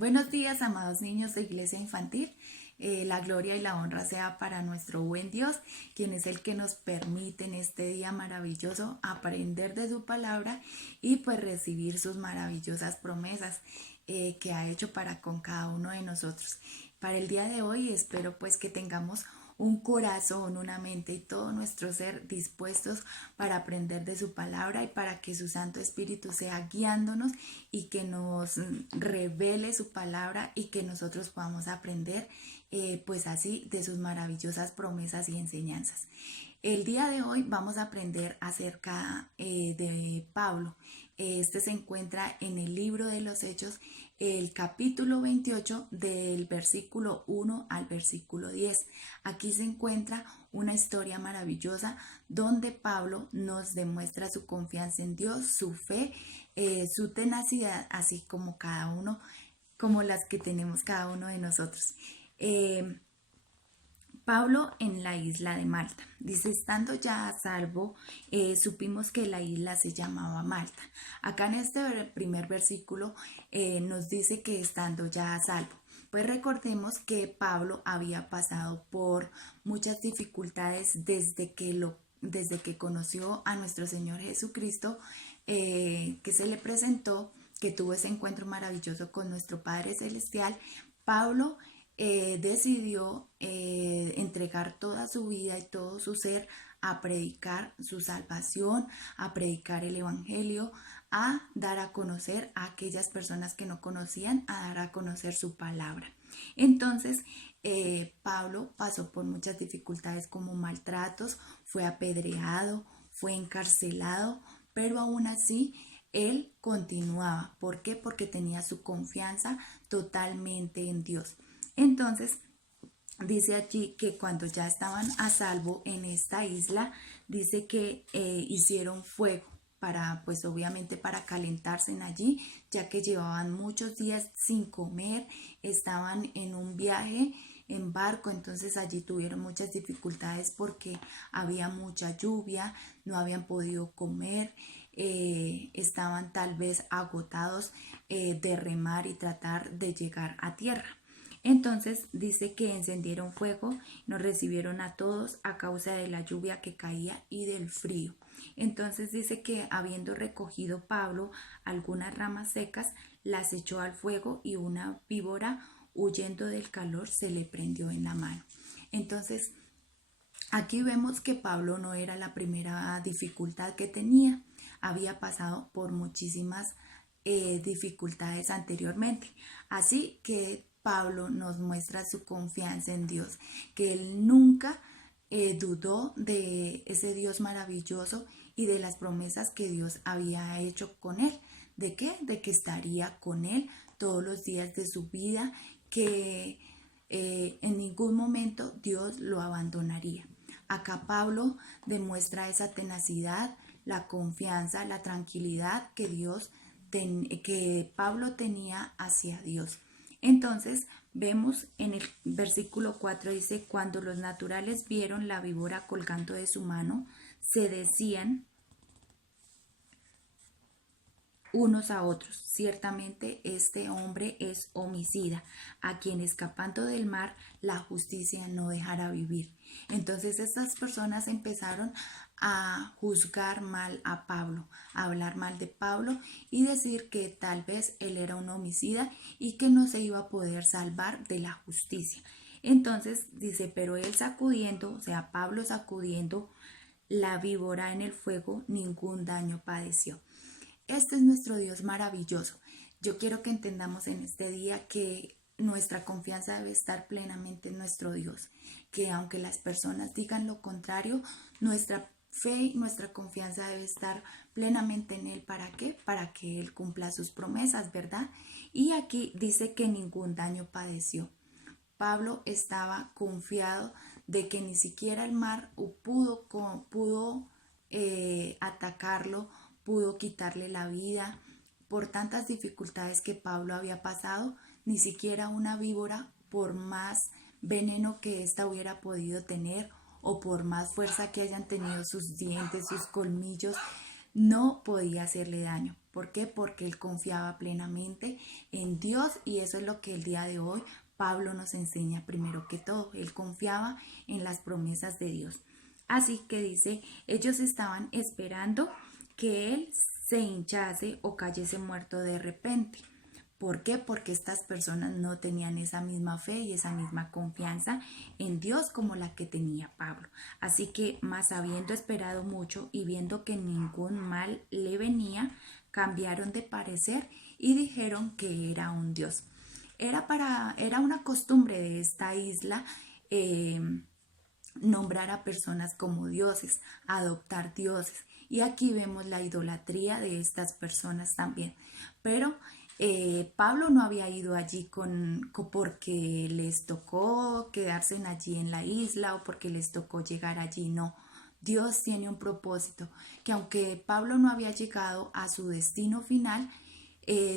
Buenos días, amados niños de Iglesia Infantil. La gloria y la honra sea para nuestro buen Dios, quien es el que nos permite en este día maravilloso aprender de su palabra y pues recibir sus maravillosas promesas que ha hecho para con cada uno de nosotros. Para el día de hoy espero pues que tengamos un corazón, una mente y todo nuestro ser dispuestos para aprender de su palabra y para que su Santo Espíritu sea guiándonos y que nos revele su palabra y que nosotros podamos aprender pues así de sus maravillosas promesas y enseñanzas. El día de hoy vamos a aprender acerca de Pablo. Este se encuentra en el libro de los Hechos, el capítulo 28 del versículo 1 al versículo 10. Aquí se encuentra una historia maravillosa donde Pablo nos demuestra su confianza en Dios, su fe, su tenacidad, así como cada uno, como las que tenemos cada uno de nosotros. Pablo en la isla de Malta. Dice, estando ya a salvo, supimos que la isla se llamaba Malta. Acá en este primer versículo nos dice que estando ya a salvo. Pues recordemos que Pablo había pasado por muchas dificultades desde que conoció a nuestro Señor Jesucristo, que se le presentó, que tuvo ese encuentro maravilloso con nuestro Padre Celestial. Pablo decidió entregar toda su vida y todo su ser a predicar su salvación, a predicar el Evangelio, a dar a conocer a aquellas personas que no conocían, a dar a conocer su palabra. Entonces, Pablo pasó por muchas dificultades como maltratos, fue apedreado, fue encarcelado, pero aún así él continuaba. ¿Por qué? Porque tenía su confianza totalmente en Dios. Entonces, dice allí que cuando ya estaban a salvo en esta isla, dice que hicieron fuego para, pues obviamente para calentarse en allí, ya que llevaban muchos días sin comer, estaban en un viaje en barco, entonces allí tuvieron muchas dificultades porque había mucha lluvia, no habían podido comer, estaban tal vez agotados de remar y tratar de llegar a tierra. Entonces dice que encendieron fuego, nos recibieron a todos a causa de la lluvia que caía y del frío. Entonces dice que habiendo recogido Pablo algunas ramas secas, las echó al fuego y una víbora, huyendo del calor, se le prendió en la mano. Entonces aquí vemos que Pablo no era la primera dificultad que tenía, había pasado por muchísimas dificultades anteriormente. Así que Pablo nos muestra su confianza en Dios, que él nunca dudó de ese Dios maravilloso y de las promesas que Dios había hecho con él. ¿De qué? De que estaría con él todos los días de su vida, que en ningún momento Dios lo abandonaría. Acá Pablo demuestra esa tenacidad, la confianza, la tranquilidad que Pablo tenía hacia Dios. Entonces vemos en el versículo 4 dice, cuando los naturales vieron la víbora colgando de su mano, se decían unos a otros, ciertamente este hombre es homicida, a quien escapando del mar la justicia no dejará vivir. Entonces estas personas empezaron a juzgar mal a Pablo, a hablar mal de Pablo y decir que tal vez él era un homicida y que no se iba a poder salvar de la justicia. Entonces dice, pero él sacudiendo, o sea, Pablo sacudiendo la víbora en el fuego, ningún daño padeció. Este es nuestro Dios maravilloso. Yo quiero que entendamos en este día que nuestra confianza debe estar plenamente en nuestro Dios, que aunque las personas digan lo contrario, nuestra fe y nuestra confianza debe estar plenamente en Él. ¿Para qué? Para que Él cumpla sus promesas, ¿verdad? Y aquí dice que ningún daño padeció. Pablo estaba confiado de que ni siquiera el mar pudo atacarlo, pudo quitarle la vida. Por tantas dificultades que Pablo había pasado, ni siquiera una víbora, por más veneno que ésta hubiera podido tener o por más fuerza que hayan tenido sus dientes, sus colmillos, no podía hacerle daño. ¿Por qué? Porque él confiaba plenamente en Dios, y eso es lo que el día de hoy Pablo nos enseña primero que todo. Él confiaba en las promesas de Dios. Así que dice, ellos estaban esperando que él se hinchase o cayese muerto de repente. ¿Por qué? Porque estas personas no tenían esa misma fe y esa misma confianza en Dios como la que tenía Pablo. Así que, más habiendo esperado mucho y viendo que ningún mal le venía, cambiaron de parecer y dijeron que era un Dios. Era una costumbre de esta isla, nombrar a personas como dioses, adoptar dioses. Y aquí vemos la idolatría de estas personas también. Pero Pablo no había ido allí porque les tocó quedarse allí en la isla o porque les tocó llegar allí, no. Dios tiene un propósito, que aunque Pablo no había llegado a su destino final,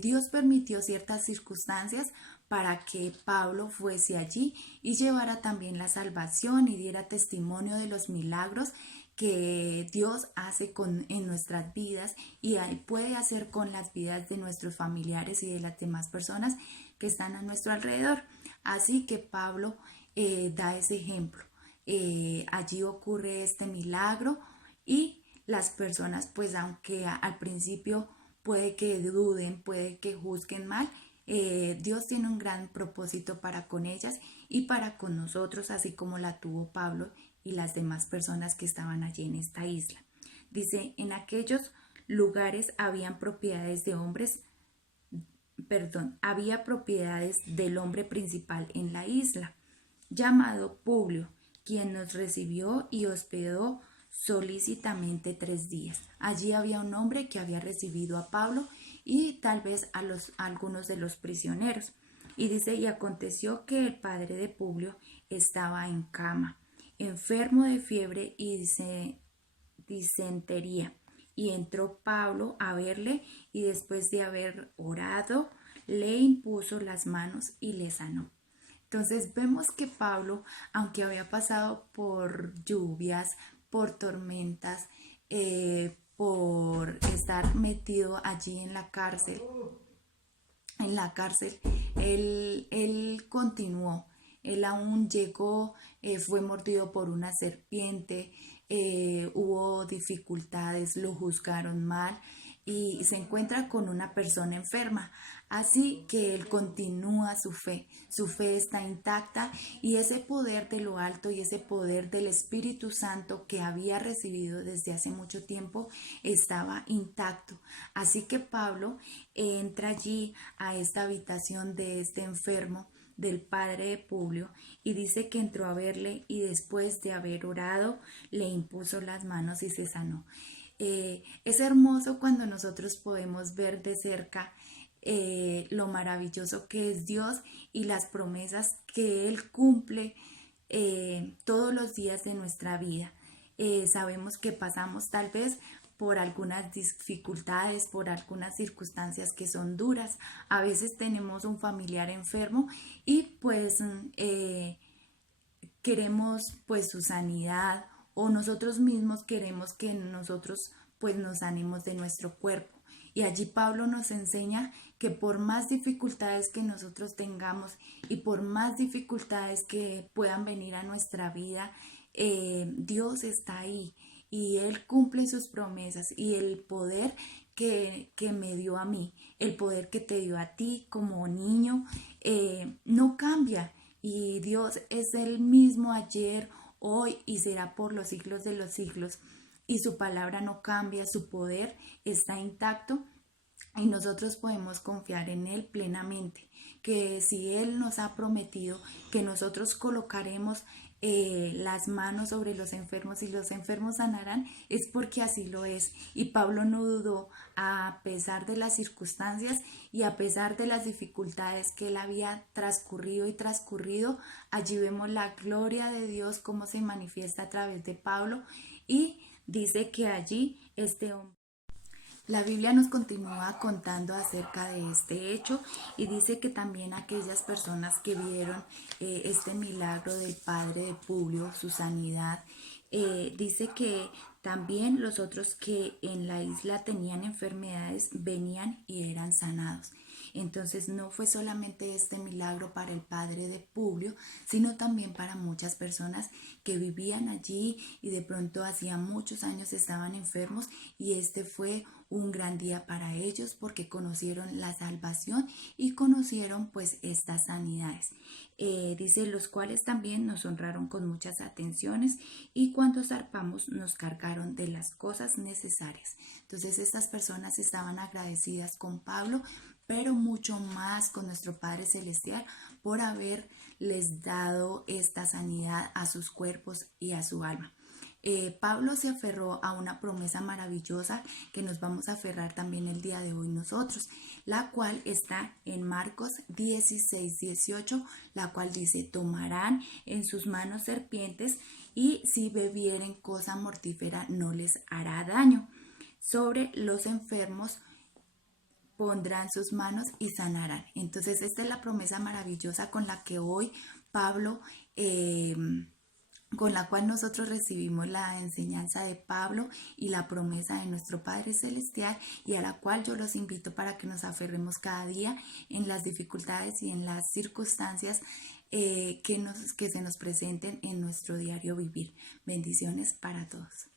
Dios permitió ciertas circunstancias para que Pablo fuese allí y llevara también la salvación y diera testimonio de los milagros que Dios hace en nuestras vidas y puede hacer con las vidas de nuestros familiares y de las demás personas que están a nuestro alrededor. Así que Pablo da ese ejemplo. Allí ocurre este milagro y las personas, pues aunque al principio puede que duden, puede que juzguen mal, Dios tiene un gran propósito para con ellas y para con nosotros, así como la tuvo Pablo y las demás personas que estaban allí en esta isla. Dice, en aquellos lugares había propiedades del hombre principal en la isla, llamado Publio, quien nos recibió y hospedó solícitamente 3 días. Allí había un hombre que había recibido a Pablo y tal vez a algunos de los prisioneros. Y dice, y aconteció que el padre de Publio estaba en cama, enfermo de fiebre y disentería. Y entró Pablo a verle y después de haber orado, le impuso las manos y le sanó. Entonces vemos que Pablo, aunque había pasado por lluvias, por tormentas, por estar metido allí en la cárcel, él continuó. Él aún llegó, fue mordido por una serpiente, hubo dificultades, lo juzgaron mal y se encuentra con una persona enferma. Así que él continúa su fe está intacta y ese poder de lo alto y ese poder del Espíritu Santo que había recibido desde hace mucho tiempo estaba intacto. Así que Pablo entra allí a esta habitación de este enfermo, del padre de Publio, y dice que entró a verle y después de haber orado le impuso las manos y se sanó. Es hermoso cuando nosotros podemos ver de cerca lo maravilloso que es Dios y las promesas que Él cumple todos los días de nuestra vida. Sabemos que pasamos tal vez por algunas dificultades, por algunas circunstancias que son duras. A veces tenemos un familiar enfermo y pues queremos pues su sanidad, o nosotros mismos queremos que nosotros pues nos sanemos de nuestro cuerpo. Y allí Pablo nos enseña que por más dificultades que nosotros tengamos y por más dificultades que puedan venir a nuestra vida, Dios está ahí y Él cumple sus promesas, y el poder que me dio a mí, el poder que te dio a ti como niño, no cambia. Y Dios es el mismo ayer, hoy y será por los siglos de los siglos. Y su palabra no cambia, su poder está intacto y nosotros podemos confiar en Él plenamente. Que si Él nos ha prometido que nosotros colocaremos las manos sobre los enfermos y los enfermos sanarán, es porque así lo es. Y Pablo no dudó, a pesar de las circunstancias y a pesar de las dificultades que él había transcurrido y transcurrido. Allí vemos la gloria de Dios cómo se manifiesta a través de Pablo, y dice que allí este hombre, la Biblia nos continúa contando acerca de este hecho, y dice que también aquellas personas que vieron este milagro del padre de Publio, su sanidad, dice que También los otros que en la isla tenían enfermedades venían y eran sanados. Entonces no fue solamente este milagro para el padre de Publio, sino también para muchas personas que vivían allí y de pronto hacía muchos años estaban enfermos, y este fue un gran día para ellos porque conocieron la salvación y conocieron pues estas sanidades. Dice, los cuales también nos honraron con muchas atenciones, y cuando zarpamos nos cargaron de las cosas necesarias. Entonces estas personas estaban agradecidas con Pablo, pero mucho más con nuestro Padre Celestial por haberles dado esta sanidad a sus cuerpos y a su alma. Pablo se aferró a una promesa maravillosa que nos vamos a aferrar también el día de hoy nosotros, la cual está en Marcos 16:18, la cual dice, tomarán en sus manos serpientes, y si bebieren cosa mortífera no les hará daño. Sobre los enfermos pondrán sus manos y sanarán. Entonces esta es la promesa maravillosa con la que hoy Pablo, con la cual nosotros recibimos la enseñanza de Pablo y la promesa de nuestro Padre Celestial, y a la cual yo los invito para que nos aferremos cada día en las dificultades y en las circunstancias que se nos presenten en nuestro diario vivir. Bendiciones para todos.